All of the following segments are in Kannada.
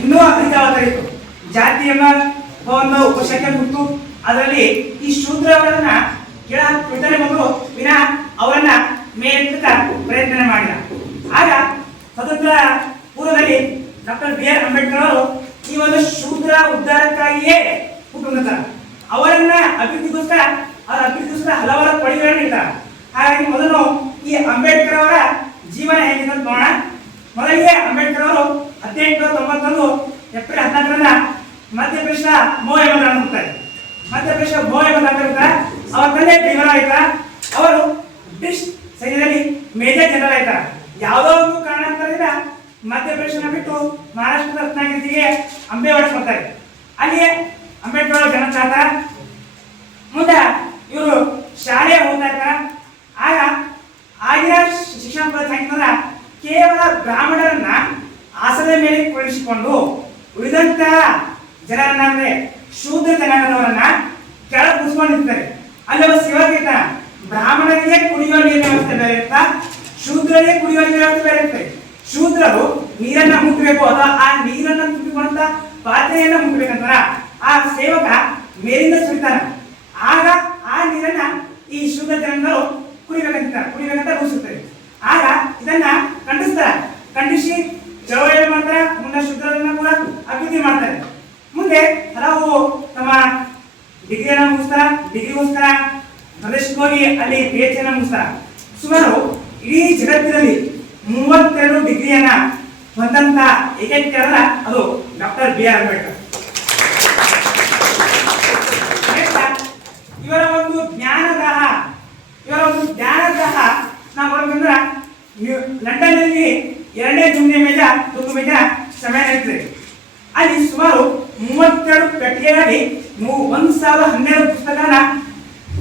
ಇನ್ನೂ ಅಧಿಕವಾಯಿತು. ಜಾತಿ ಎಂಬ ಒಂದು ಉಪಶಾಖೆ ಮುಕ್ತು ಅದರಲ್ಲಿ ಈ ಶೂದ್ರವರನ್ನ ಕೆಳ ಬಿಟ್ಟರೆ ಮಗಳು ವಿನಃ ಅವರನ್ನ ಮೇಲೆತ್ತ ಪ್ರಯತ್ನ ಮಾಡಿದ. ಆಗ ಸ್ವತಂತ್ರ ಪೂರ್ವದಲ್ಲಿ ಡಾಕ್ಟರ್ ಬಿ ಆರ್ ಅಂಬೇಡ್ಕರ್ ಅವರು ಈ ಒಂದು ಶೂದ್ರ ಉದ್ಧಾರಕ್ಕಾಗಿಯೇ ಹುಟ್ಟುತ್ತಾರೆ. ಅವರನ್ನ ಅಭಿವೃದ್ಧಿಗೋಸ್ಕರ ಹಲವಾರು ಕೊಡುಗೆಗಳನ್ನು ನೀಡ್ತಾರೆ. ಹಾಗಾಗಿ ಮೊದಲು ಈ ಅಂಬೇಡ್ಕರ್ ಅವರ ಜೀವನ ಹೇಗಿದೆ ಅಂತ ನೋಡೋಣ. ಮೊದಲಿಗೆ ಅಂಬೇಡ್ಕರ್ ಅವರು 1891 ಏಪ್ರಿಲ್ 14ರಂದ ಮಧ್ಯಪ್ರದೇಶ ಮೋ ಎಂಬ ಹುಟ್ಟುತ್ತಾರೆ. ಮಧ್ಯಪ್ರದೇಶ ಮೋ ಎಂಬ ಅವರ ತಂದೆ ಭೀಮರಾವ್ ಆಯ್ತಾರೆ. ಅವರು ಬ್ರಿಟಿಷ್ ಸೈನ್ಯದಲ್ಲಿ ಮೇಜರ್ ಜನರಲ್ ಆಯ್ತಾರೆ. ಯಾವುದೋ ಒಂದು ಕಾರಣಾಂತರದಿಂದ ಮಧ್ಯಪ್ರದೇಶನ ಬಿಟ್ಟು ಮಹಾರಾಷ್ಟ್ರದ ರತ್ನಗಿರಿಗೆ ಅಂಬೇವಾಡ ಬರ್ತಾರೆ. ಅಲ್ಲಿಯೇ ಅಂಬೇಡ್ಕರ್ ಅವರು ಜನ ಚಾಡ್ತಾರೆ. ಮುಂದೆ ಇವರು ಶಾಲೆ ಹೋಗ್ತಾ ಇರ್ತಾರೆ. ಆಗ ಆಗಿನ ಶಿಕ್ಷಣ ಪದ್ಧತಿ ಹೆಂಗಂದ್ರ ಕೇವಲ ಬ್ರಾಹ್ಮಣರನ್ನ ಆಸನದ ಮೇಲೆ ಕುಳಿಸಿಕೊಂಡು ಉಳಿದಂತ ಜನರನ್ನ ಅಂದ್ರೆ ಶೂದ್ರ ಜನಾಂಗದವರನ್ನ ಕೆಳ ಕೂರಿಸ್ಕೊಂಡಿರ್ತಾರೆ. ಅಲ್ಲಿ ಒಬ್ಬ ಸೇವಕ ಇರ್ತಾನ. ಬ್ರಾಹ್ಮಣರಿಗೆ ಕುಡಿಯುವ ನೀರಿನ ವ್ಯವಸ್ಥೆ ಬೇರೆ ಇರ್ತಾ, ಶೂದ್ರರಿಗೆ ಕುಡಿಯುವ ನೀರಿನ ವ್ಯವಸ್ಥೆ ಬೇರೆ ಇರ್ತದೆ. ಶೂದ್ರರು ನೀರನ್ನ ಮುಟ್ಟಬೇಕು ಅಥವಾ ಆ ನೀರನ್ನ ತುಂಬಿಕೊಂಡ ಪಾತ್ರೆಯನ್ನ ಮುಟ್ಟಬೇಕಂತಾರ ಆ ಸೇವಕ ಮೇಲಿಂದ ಸುರಿತಾನ. ಆಗ ಆ ನೀರನ್ನ ಈ ಶೂದ್ರ ಜನಾಂಗರು ಕುಡಿಬೇಕಂತ ರೂಪಿಸುತ್ತಾರೆ. ಆಗ ಇದನ್ನ ಖಂಡಿಸಿ ಚಳವಳಿ ಮಾಡ್ತಾರೆ. ಮುಂದೆ ಶೂದ್ರರನ್ನ ಕೂಡ ಅಭಿವೃದ್ಧಿ ಮಾಡ್ತಾರೆ. ಮುಂದೆ ಹಲವು ತಮ್ಮ ಡಿಗ್ರಿಯನ್ನ ಮುಗಿಸ್ತಾರ. ಡಿಗ್ರಿಗೋಸ್ಕರ ಪ್ರದೇಶಕ್ಕೆ ಹೋಗಿ ಅಲ್ಲಿ PhD ಮುಗಿಸ್ತಾರ. ಸುಮಾರು ಇಡೀ ಜಗತ್ತಿನಲ್ಲಿ 32 ಡಿಗ್ರಿಯನ್ನ ಹೊಂದಂತ ಏಕೈಕ ಅದು ಡಾಕ್ಟರ್ ಬಿ ಆರ್ ಅಂಬೇಡ್ಕರ್. ಇವರ ಒಂದು ಜ್ಞಾನದಾಹ ನಾವು ನೋಡ್ಬೇಕಂದ್ರೆ ಲಂಡನ್ನಲ್ಲಿ 2ನೇ ದುಂಡು ಮೇಜ ಸಮಯ ಇರ್ತದೆ. ಅಲ್ಲಿ ಸುಮಾರು 32 ಪೆಟ್ಟಿಗೆಯಲ್ಲಿ 1012 ಪುಸ್ತಕನ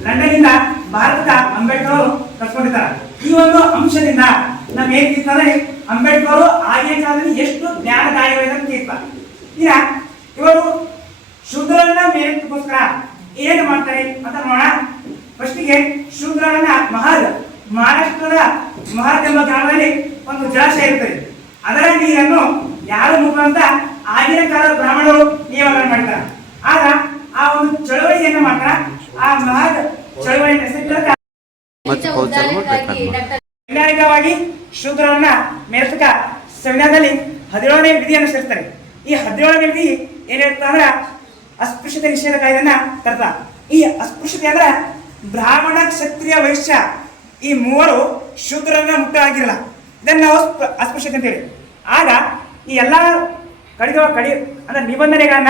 ಲಂಡನ್ನಿಂದ ಭಾರತದ ಅಂಬೇಡ್ಕರ್ ಅವರು ಕರ್ಕೊಂಡಿದ್ದಾರೆ. ಈ ಒಂದು ಅಂಶದಿಂದ ನಮ್ಗೆ ಹೇಗಿರ್ತಾರೆ ಅಂಬೇಡ್ಕರ್ ಅವರು ಆಗಿನ ಕಾಲದಲ್ಲಿ ಎಷ್ಟು ಜ್ಞಾನದಾಯಕ ತೀರ್ತಾರೆ. ಈಗ ಇವರು ಶೂದ್ರರನ್ನ ಮೇಲೆತ್ತಕ್ಕೋಸ್ಕರ ಏನು ಮಾಡ್ತಾರೆ ಅಂತ ನೋಡೋಣ. ಫಸ್ಟಿಗೆ ಶೂದ್ರರನ್ನ ಮಹಾರಾಷ್ಟ್ರದ ಮಹಾದ್ ಎಂಬ ಗ್ರಾಮದಲ್ಲಿ ಒಂದು ಜಲಾಶಯ ಇರ್ತದೆ. ಅದರ ನೀರನ್ನು ಯಾರು ಮುಟ್ಟುವಂತ ಆಗಿನ ಕಾಲದ ಬ್ರಾಹ್ಮಣರು ನಿಯಮಗಳನ್ನು ಮಾಡ್ತಾರೆ. ಆಗ ಆ ಒಂದು ಚಳವಳಿಯನ್ನು ಮಾತ್ರ ಆ ಮಹಾದ್ ಚಳವಳಿ ವೈಜ್ಞಾನಿಕವಾಗಿ ಶೂದ್ರರನ್ನ ಮೇಲ್ತಕ ಸಂವಿಧಾನದಲ್ಲಿ 17ನೇ ವಿಧಿಯನ್ನು ಸೇರಿಸ್ತಾರೆ. ಈ 17ನೇ ವಿಧಿ ಏನಿರ್ತದೆ ಅಂದ್ರೆ ಅಸ್ಪೃಶ್ಯತೆ ನಿಷೇಧ ಕಾಯ್ದೆಯನ್ನ ತರ್ತ. ಈ ಅಸ್ಪೃಶ್ಯತೆ ಅಂದ್ರೆ ಬ್ರಾಹ್ಮಣ ಕ್ಷತ್ರಿಯ ವೈಶ್ಯ ಈ ಮೂವರು ಶೂದ್ರರನ್ನ ಮುಕ್ತ ಆಗಿರಲ್ಲ. ಇದನ್ನ ನಾವು ಅಸ್ಪೃಶ್ಯತೆ ಅಂತೇಳಿ. ಆಗ ಈ ಎಲ್ಲಾ ಅಂದ್ರೆ ನಿಬಂಧನೆಗಳನ್ನ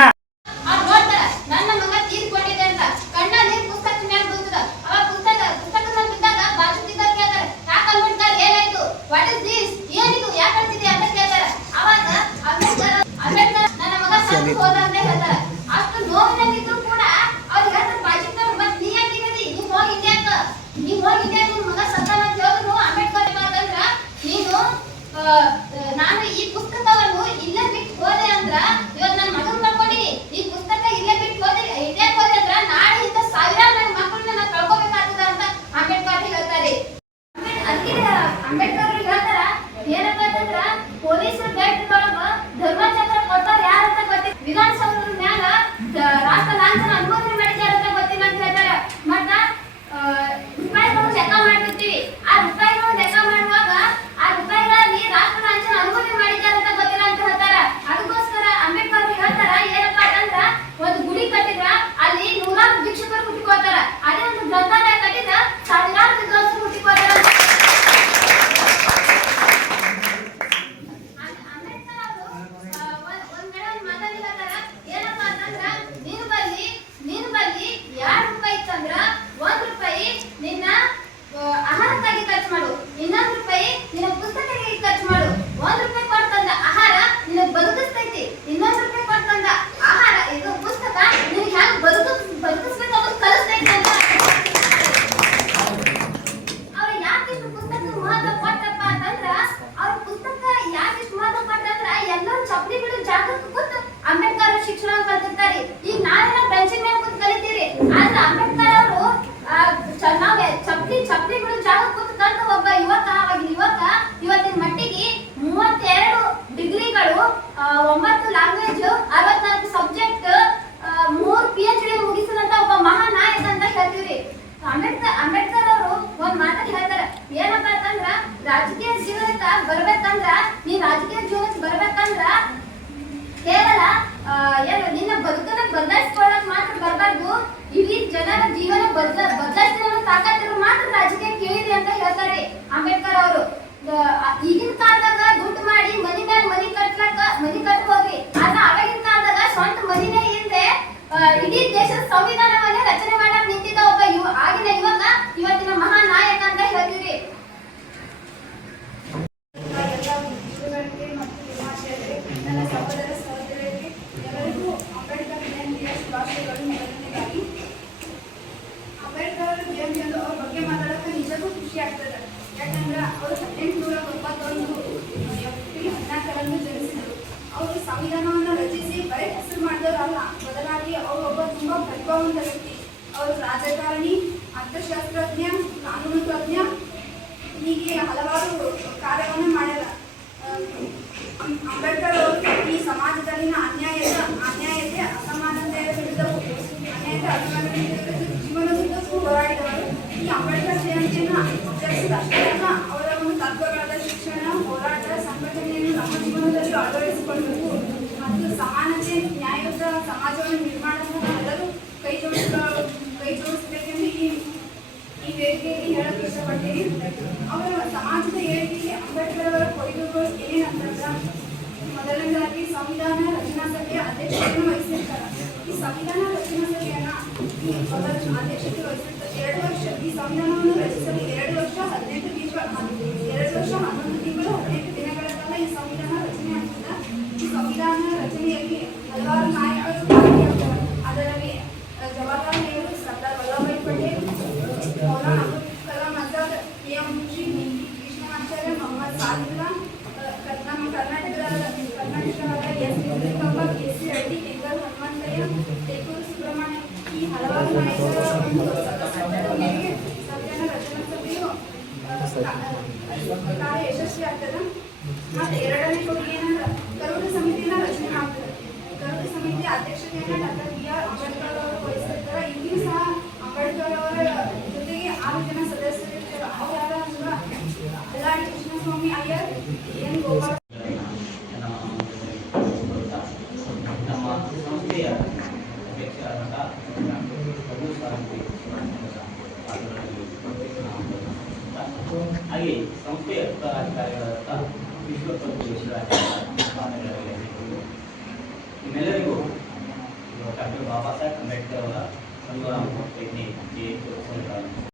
ನಾನು ಈ ಪುಸ್ತಕವನ್ನು ಇಲ್ಲೇ ಬಿಟ್ಟು ಹೋದೆ ಅಂದ್ರ ಇವತ್ತು ನನ್ನ ಮಗನ್ ಮಾಡ್ಕೊಂಡಿನಿ. ಈ ಪುಸ್ತಕ ಇಲ್ಲೇ ಬಿಟ್ಟು ಹೋದೆ ಅಂದ್ರ ನಾಳೆಯಿಂದ ಸಾವಿರಾರು ನನ್ನ ಮಕ್ಕಳನ್ನ ನಾನು ಕಳ್ಕೋಬೇಕಾಗ್ತದ ಅಂತ ಅಂಬೇಡ್ಕರ್ ಹೇಳ್ತಾರೆ. ಅಂಬೇಡ್ಕರ್ ಹೇಳ್ತಾರ ಏನಪ್ಪ ಅಂತಂದ್ರ ಪೊಲೀಸರ ಬೆಟ್ಟದೊಳಗ ಧರ್ಮಚಕ್ರ ಕೊಟ್ಟಾರ ಯಾರಂತ ಗೊತ್ತಿಲ್ಲ, ವಿಧಾನಸೌಧದ ಮ್ಯಾಲ ರಾಷ್ಟ್ರ ಲಾಂಛನ ಅನುಮೋದನೆ ಮಾಡಿದಾರ ಅಂತ ಗೊತ್ತಿಲ್ಲ ಅಂತ ಹೇಳ್ತಾರ. ಮತ್ತ ರೂಪಾಯಿಗಳು ಲೆಕ್ಕ ಮಾಡ್ತಿರ್ತೀವಿ. ಆ ರೂಪಾಯಿಗಳು ಲೆಕ್ಕ ಮಾಡುವಾಗ ಆ ರೂಪಾಯಿಗಳಲ್ಲಿ ರಾಷ್ಟ್ರ ಸಂವಿಧಾನವನ್ನು ರಚಿಸಿ ಬರೀ ಹೆಸರು ಮಾಡಿದವರಲ್ಲ, ಬದಲಾಗಿ ಅವರು ಒಬ್ಬ ತುಂಬಾ ಪ್ರತಿಭಾವಂತ ವ್ಯಕ್ತಿ. ಅವರು ರಾಜಕಾರಣಿ, ಅರ್ಥಶಾಸ್ತ್ರಜ್ಞ, ಕಾನೂನು ತಜ್ಞ, ಹೀಗೆ ಹಲವಾರು ಕಾರ್ಯವನ್ನು ಮಾಡ್ಯಾರ. ಅಂಬೇಡ್ಕರ್ ಅವರು ಈ ಸಮಾಜದಲ್ಲಿನ ಅನ್ಯಾಯತೆ ಅಸಮಾನತೆಯ ವಿರುದ್ಧವೂ ಜೀವನದುದ್ದಕ್ಕೂ ಹೋರಾಡಿದವರು. ಈ ಅಂಬೇಡ್ಕರ್ ಜಯಂತಿಯನ್ನು ಆಚರಿಸಿದ ಅಷ್ಟೇ ಅಲ್ಲ, ಅವರ ಒಂದು ತತ್ವಗಳಾದ ಶಿಕ್ಷಣ, ಹೋರಾಟ, ಸಂಘಟನೆಯನ್ನು ನಮ್ಮ ಜೀವನದಲ್ಲಿ ಅಳವಡಿಸಿಕೊಳ್ಳಬೇಕು ಮತ್ತು ಸಮಾನತೆ, ನ್ಯಾಯಯುತ ಸಮಾಜವನ್ನು ನಿರ್ಮಾಣವನ್ನು ನಾವೆಲ್ಲರೂ ಕೈ ಜೋಡಿಸಬೇಕೆಂದು ಈ ವೇದಿಕೆಯಲ್ಲಿ ಹೇಳಕ್ಕೆ ಇಷ್ಟಪಡ್ತೀನಿ. ಅವರ ಸಮಾಜದ ಏಳಿಗೆಗೆ ಅಂಬೇಡ್ಕರ್ ಅವರ ಕೊಡುಗೆಗಳು ಏನೇನಂತಂದ್ರೆ, ಮೊದಲನೇದಾಗಿ ಸಂವಿಧಾನ ರಚನಾ ಸಭೆಯ ಅಧ್ಯಕ್ಷತೆಯನ್ನು ವಹಿಸಿರ್ತಾರೆ. ಈ ಸಂವಿಧಾನ ರಚನಾ ಸಭೆಯನ್ನ ಅಧ್ಯಕ್ಷತೆ ವಹಿಸಿರ್ತಾರೆ 2 ವರ್ಷ. ಈ ಸಂವಿಧಾನವನ್ನು ರಚಿಸಲು 2 ವರ್ಷ 11 ದಿನಗಳ ಕಾಲ ಈ ಸಂವಿಧಾನ ರಚನೆ ಆಗ್ತದೆ. ಈ ಸಂವಿಧಾನ ರಚನೆಯಲ್ಲಿ ಹಲವಾರು ನಾಯಕರು ಭಾಗಿಯಾಗ್ತಾರೆ. ಅದರಲ್ಲಿ ಜವಾಹರಲಾಲ್ ನೆಹರು, ಸರ್ದಾರ್ ವಲ್ಲಭಭಾಯಿ ಪಟೇಲ್, ಮೌಲಾನಾ ಅಬುಲ್ ಕಲಾಂ ಆಜಾದ್, ಎಂ ಮುನ್ಷಿ, ಕೃಷ್ಣಮಾಚಾರ್ಯ, ಮೊಹಮ್ಮದ್ ಸಾದಿಲ್ಲಾ, ನಮ್ಮ ಕರ್ನಾಟಕದ ಎಸ್ ನಿಜಲಿಂಗಪ್ಪ, ಕೆ.ಸಿ. ರೆಡ್ಡಿ, ಕೆಂಗಲ್ ಹನುಮಂತಯ್ಯ, ತೆಕ್ಕೂರು ಸುಬ್ರಹ್ಮಣ್ಯ, ಈ ಹಲವಾರು ನಾಯಕರ ಒಂದು ಸದಸ್ಯತ್ವದ ಮೇರೆಗೆ ಸಂವಿಧಾನ ರಚನಾ ಸಭೆಯು ಕಾರ್ಯ ಯಶಸ್ವಿ ಆಗ್ತದೆ. ಮತ್ತೆ ಎರಡನೇ ಕೊಡುಗೆ ಏನಂದ್ರೆ ಕರಡು ಸಮಿತಿಯನ್ನ ರಚನೆ ಆಗ್ತದೆ. ಕರಡು ಸಮಿತಿ ಅಧ್ಯಕ್ಷತೆಯನ್ನ ಡಾಕ್ಟರ್ ಬಿ.ಆರ್. ಅಂಬೇಡ್ಕರ್ ಅವರು ವಹಿಸಿರ್ತಾರೆ. ಇಲ್ಲಿಯೂ ಸಹ ಅಂಬೇಡ್ಕರ್ ಅವರ ಜೊತೆಗೆ 6 ಜನ ಸದಸ್ಯರು ಇರ್ತಾರೆ. ಅವ್ರು ಯಾರು ಅಂದ್ರೆ ಅಲ್ಲಾಡಿ ಕೃಷ್ಣಸ್ವಾಮಿ ಅಯ್ಯರ್, ಎನ್ ಗೋಪಾಲ್. ನಮ್ಮ ಸಂಸ್ಥೆಯ ಅಧ್ಯಕ್ಷರಾದಂಥ ಹಾಗೆ ಸಂಸ್ಥೆಯ ಉತ್ತರಾಧಿಕಾರಿಗಳಾದಂಥ ನಿಮ್ಮೆಲ್ಲರಿಗೂ ಡಾಕ್ಟರ್ ಬಾಬಾ ಸಾಹೇಬ್ ಅಂಬೇಡ್ಕರ್ ಅವರ 135ನೇ ಜಯಂತಿ